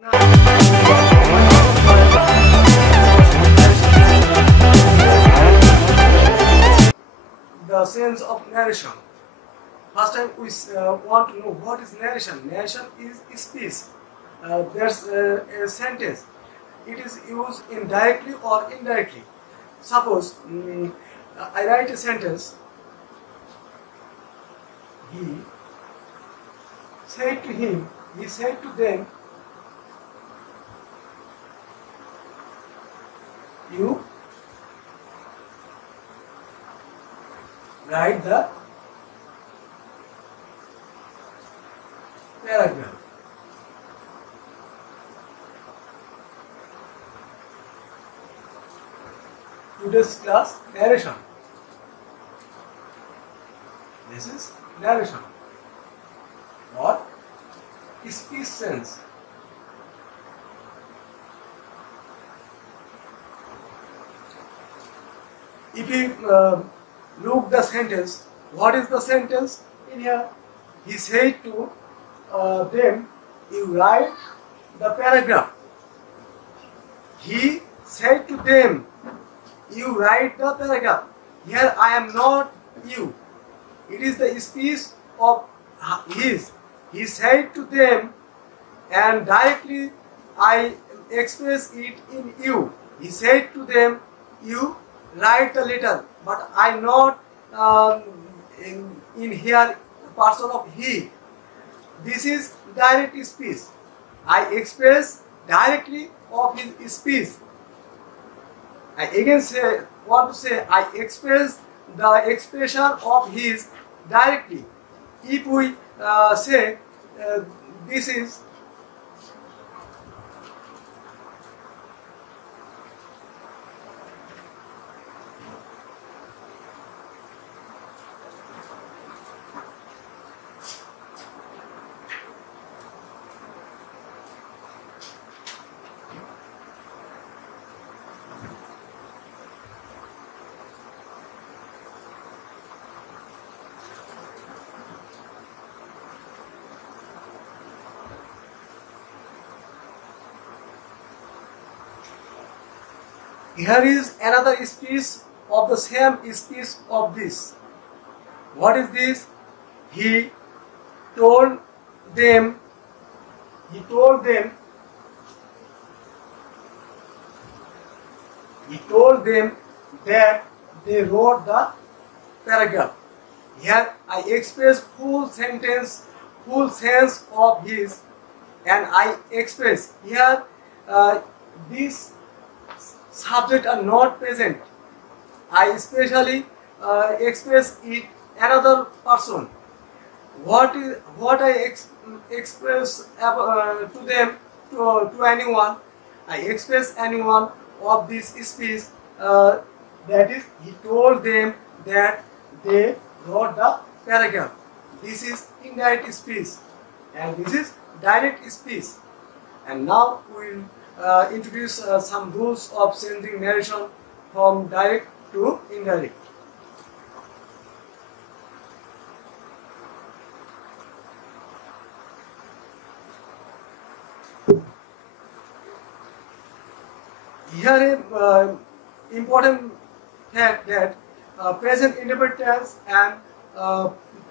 The sense of narration. First time we want to know what is narration. Narration is speech. There's a sentence. It is used indirectly or indirectly. Suppose I write a sentence. He said to him, he said to them, you write the paragraph. Today's class, narration. This is narration or speech sense. If you look the sentence, what is the sentence in here? He said to them, you write the paragraph. He said to them, you write the paragraph. Here I am not you. It is the speech of his. He said to them, and directly I express it in you. He said to them, you write the letter, but I not in here person of he. This is direct speech. I express directly of his speech. I again want to say I express the expression of his directly. If we say this is here is another speech of the same speech of this. What is this? He told them that they wrote the paragraph. Here I express full sentence, full sense of his, and I express here this subject are not present. I especially express it another person. What I express to them to anyone, I express anyone of this speech. That is, he told them that they wrote the paragraph. This is indirect speech, and this is direct speech. And now we will introduce some rules of changing narration from direct to indirect. Here important fact that present independent tense and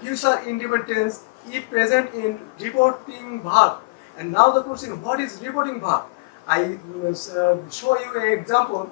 future independent tense is present in reporting verb. And now the question, what is reporting verb? I will show you an example.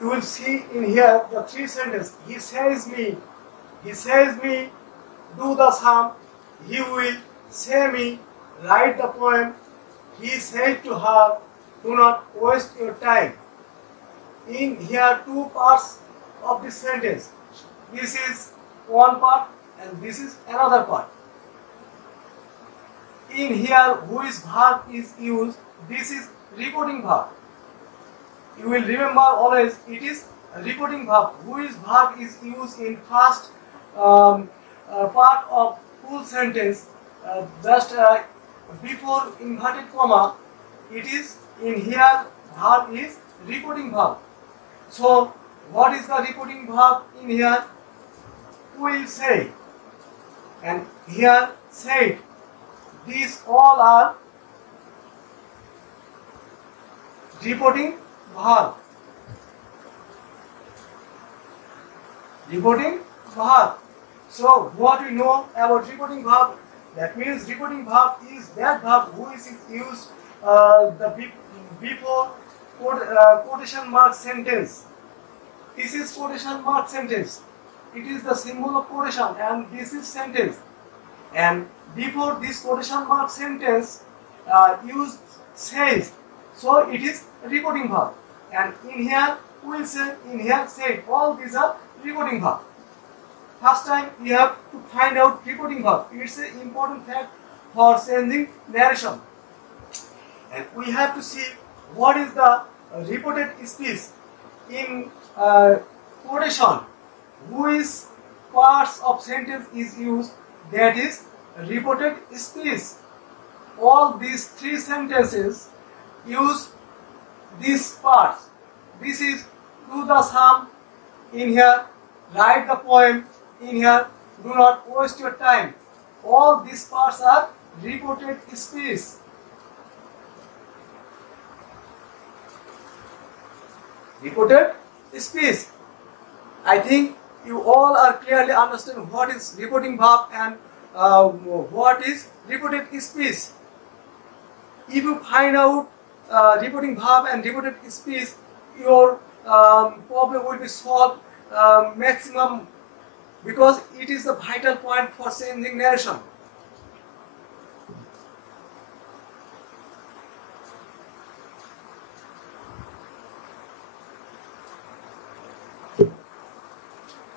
You will see in here the three sentences. He says me, do the sum, he will say me, write the poem. He said to her, do not waste your time. In here two parts of this sentence. This is one part and this is another part. In here whose verb is used, this is reporting verb. You will remember always it is a reporting verb. Whose verb is used in first part of full sentence, just before inverted comma. It is in here verb is reporting verb. So what is the reporting verb in here? Will say, and here said. These all are reporting verb. Reporting verb. So what we know about reporting verb? That means reporting verb is that verb who is used before quotation mark sentence. This is quotation mark sentence. It is the symbol of quotation and this is sentence. And before this quotation mark sentence use says, so it is reporting verb. And in here will say, in here said, all these are reporting verb. First time we have to find out reporting verb. It's an important fact for changing narration. And we have to see what is the reported speech in quotation. Which parts of sentence is used, that is reported speech. All these three sentences use these parts. This is do the sum, in here write the poem, in here do not waste your time. All these parts are reported speech. Reported speech. I think you all are clearly understand what is reporting verb and what is reported speech. If you find out reporting verb and reported speech, your problem will be solved maximum, because it is the vital point for changing narration.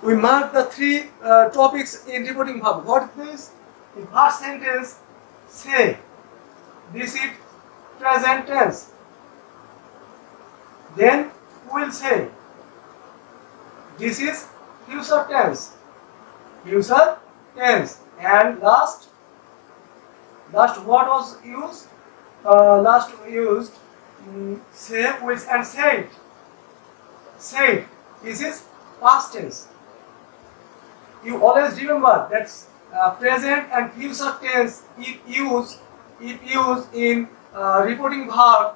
We mark the three topics in reporting verb. What is this? In first sentence, say. This is present tense. Then will say. This is future tense. Future tense. And last what was used? Last used say, will, and said. Said. This is past tense. You always remember that present and future tense if used in reporting verb,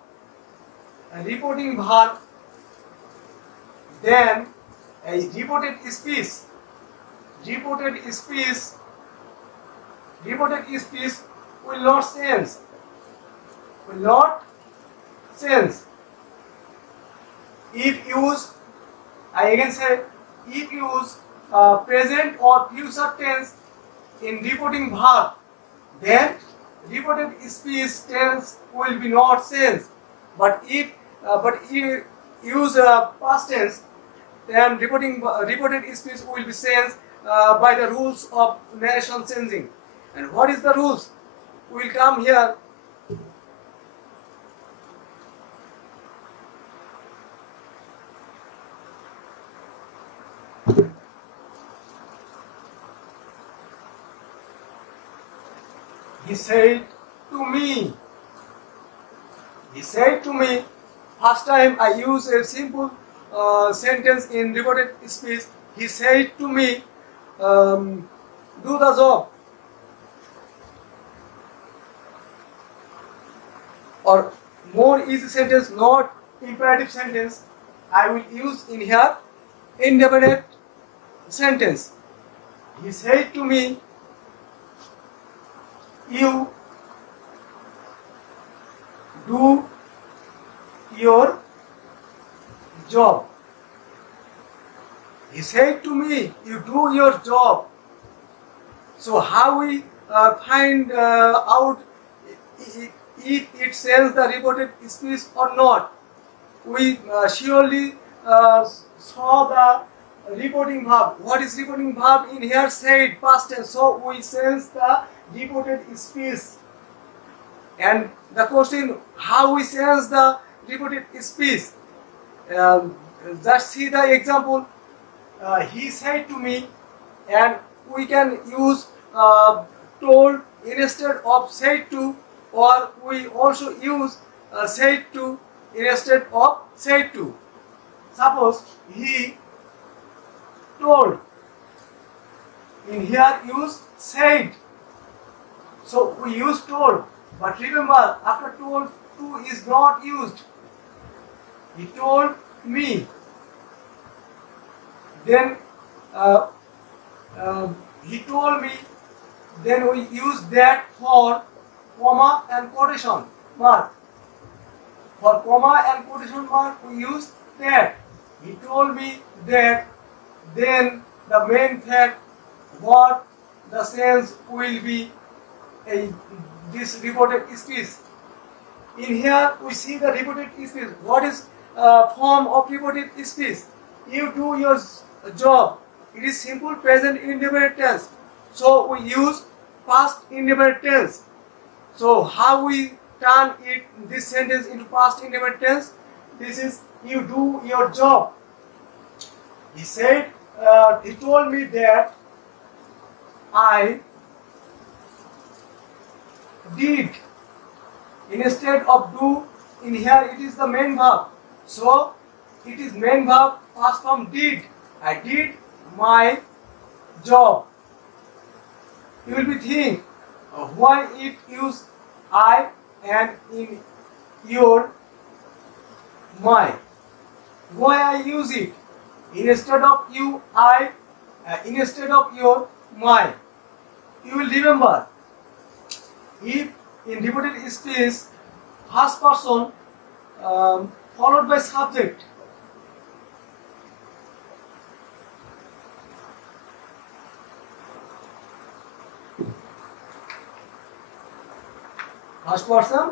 then a reported speech will not change. If used, I again say, if used present or future tense in reporting verb, then reported speech tense will be not changed. But if use past tense, then reported speech will be changed by the rules of narration changing. And what is the rules? We will come here. He said to me. First time I use a simple sentence in reported speech. He said to me, do the job. Or more easy sentence, not imperative sentence, I will use in here indefinite sentence. He said to me, you do your job. He said to me, you do your job. So how we find out if it sends the reported speech or not. We surely saw the reporting verb. What is reporting verb in here? Said, past tense. So we sense the reported speech. And the question, how we sense the reported speech? Just see the example. He said to me, and we can use told instead of said to, or we also use said to instead of said to. Suppose he told, in here use said, so we use told, but remember after told to is not used. He told me, then he told me, then we use that for comma and quotation mark. For comma and quotation mark we use that. He told me that, then the main fact, what the sense will be this reported speech. In here we see the reported speech. What is form of reported speech? You do your job. It is simple present indefinite tense. So we use past indefinite tense. So how we turn this sentence into past indefinite tense? This is you do your job. He said, he told me that I did. Instead of do, in here it is the main verb. So it is main verb past form did. I did my job. You will be thinking why it use I and in your my. Why I use it? Instead of you, I, instead of your, my. You will remember, if in reported speech, first person followed by subject, first person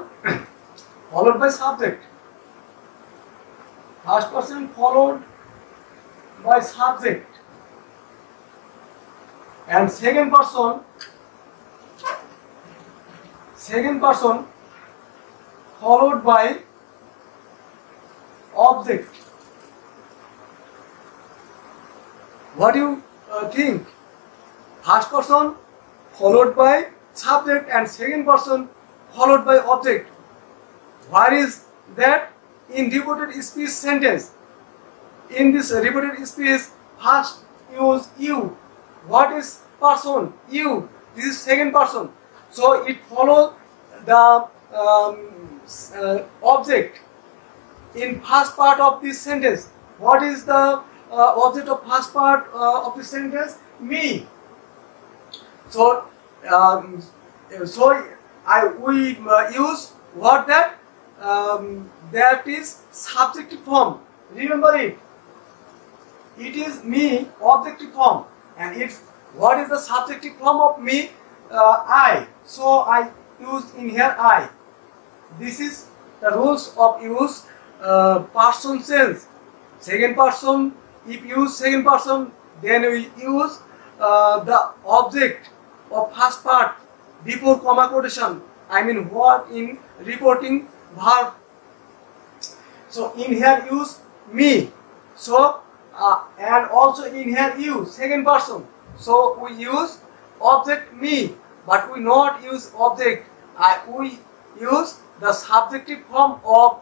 followed by subject, first person followed by subject, and second person followed by object. What do you think? First person followed by subject and second person followed by object. Where is that? In reported speech sentence. In this reported speech, first use you. What is person? You. This is second person. So it follows the object in first part of this sentence. What is the object of first part of the sentence? Me. So we use what that that is subjective form. Remember it. It is me, objective form, and it's what is the subjective form of me? I. So I use in here I. This is the rules of use person sense. Second person, if use second person, then we use the object of first part before comma quotation. I mean what in reporting verb. So in here use me. So and also in here you, second person. So we use object me, but we not use object. We use the subjective form of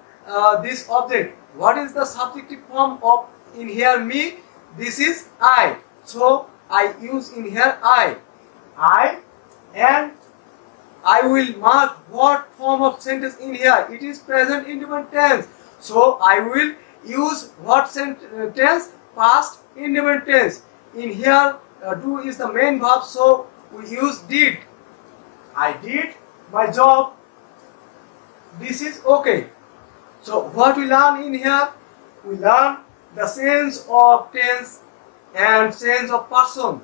this object. What is the subjective form of in here me? This is I. So I use in here I, and I will mark what form of sentence in here. It is present indefinite tense. So I will use what sentence? Past indefinite tense. In here do is the main verb, so we use did. I did my job. This is okay. So what we learn in here? We learn the sense of tense and sense of person.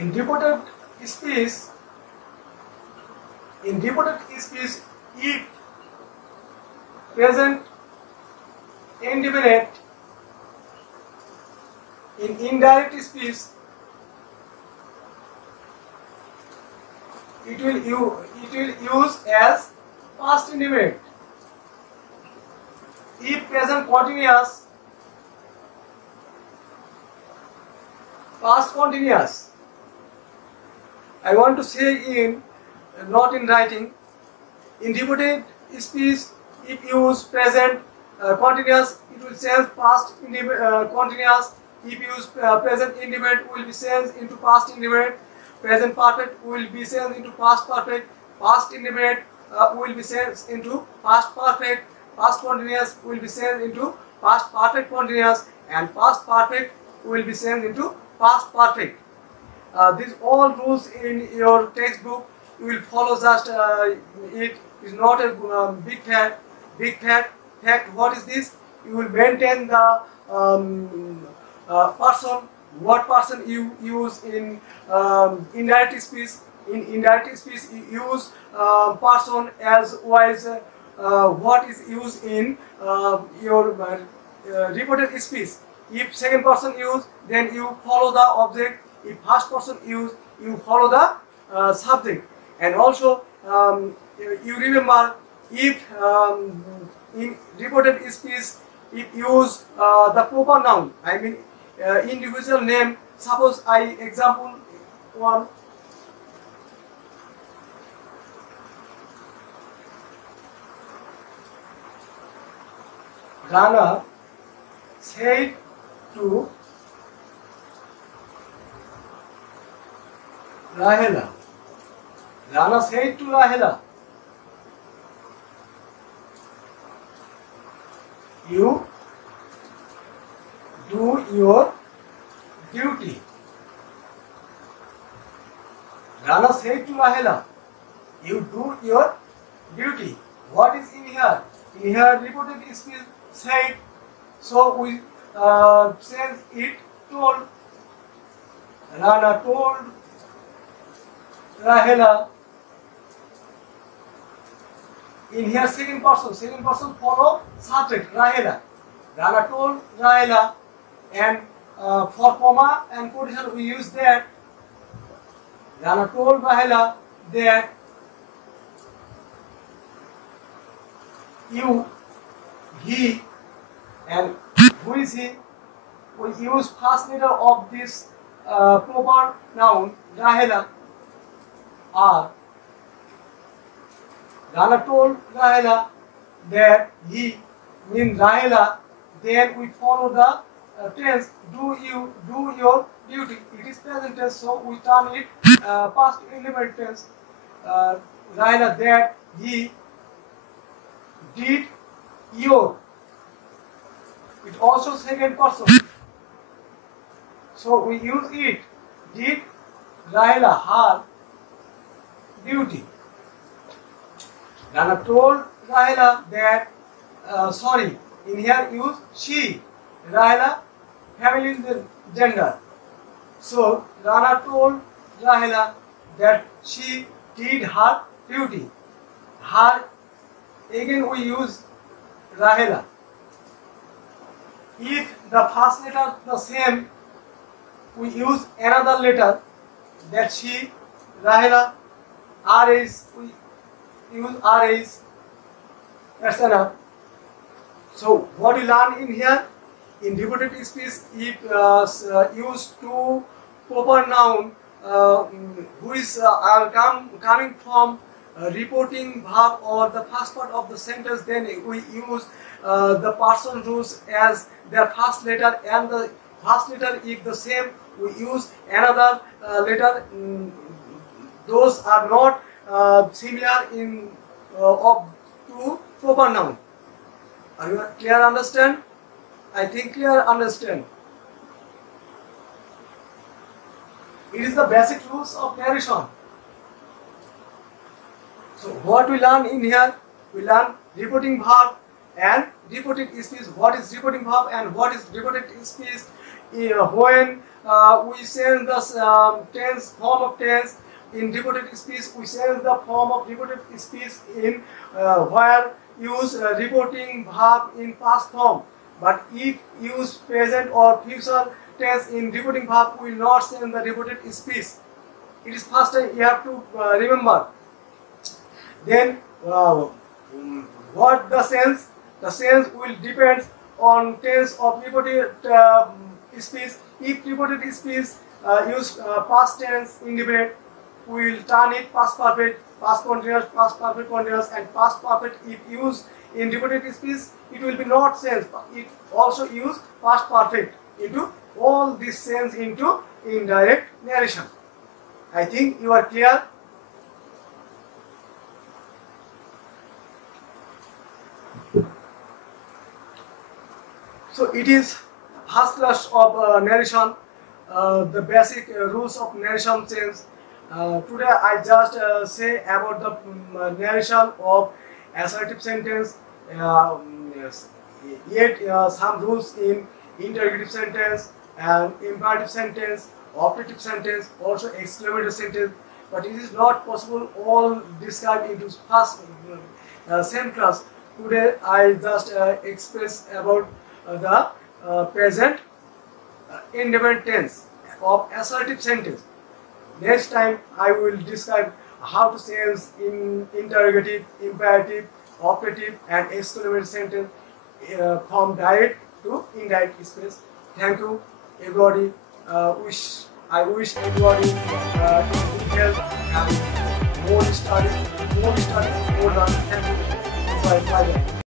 In reported speech, if present indefinite, in indirect speech, it will use as past indefinite. If present continuous, past continuous. I want to say in, not in writing. In reported speech, if use present continuous, it will change past continuous. If use present indefinite, will be changed into past indefinite. Present perfect will be changed into past perfect. Past indefinite will be changed into past perfect. Past continuous will be changed into past perfect continuous, and past perfect will be changed into past perfect. These all rules in your textbook, you will follow just it is not a big fact. What is this? You will maintain the person, what person you use in indirect speech. In indirect speech, you use person as wise what is used in your reported speech. If second person use, then you follow the object. If first person use, you follow the subject. And also you remember, if in reported speech, if use the proper noun, I mean individual name. Suppose I example one. Rana said to Rahela. Rana said to Rahela, you do your duty. Rana said to Rahela, you do your duty. What is in here? In here reported speech said, so we change it told. Rana told Rahela. In here second person follow subject Rahela. Rana told Rahela, and for comma and quotation we use that. Rana told Rahela that you, he, and who is he? We use first letter of this proper noun Rahela are. Rana told Rahela that he means Rahela. Then we follow the tense, do your duty. It is present tense, so we turn it past element tense. Rahela that he did your. It also second person, so we use it. Did Rahela her duty. Rana told Rahela that sorry, in here use she. Rahela feminine gender, so Rana told Rahela that she did her duty. Her, again we use Rahela. If the first letter the same, we use another letter, that she, Rahela. RH, we use RH. That's enough. So what we learn in here, in reported speech, if use two proper noun who is coming from reporting verb or the first part of the sentence, then we use the person rules as their first letter, and the first letter if the same, we use another letter. Those are not similar in of two proper noun. Are you clear? Understand? I think clear. Understand? It is the basic rules of narration. So what we learn in here, we learn reporting verb and reported speech. What is reporting verb and what is reported speech? when we change the tense, form of tense in repeated speech, we change the form of repeated speech in where use reporting verb in past form. But if use present or future tense in reporting verb, we will not change the repeated speech. It is first you have to remember. Then what the sense? The sense will depend on tense of repeated speech. If repeated speech use past tense indefinite, we will turn it past perfect, past continuous, past perfect continuous, and past perfect. If used in repeated speech, it will be not sense. It also use past perfect into all this sense into indirect narration. I think you are clear. So it is first class of narration, the basic rules of narration change. Today I just say about the narration of assertive sentence, yes. Yet some rules in interrogative sentence and imperative sentence, operative sentence, also exclamatory sentence, but it is not possible all described into first same class. Today I just express about the present indefinite tense of assertive sentence. Next time I will describe how to change in interrogative, imperative, operative and exclamatory sentence from direct to indirect speech. Thank you everybody. I wish everybody good health and more study, more learn. Thank you. Bye bye.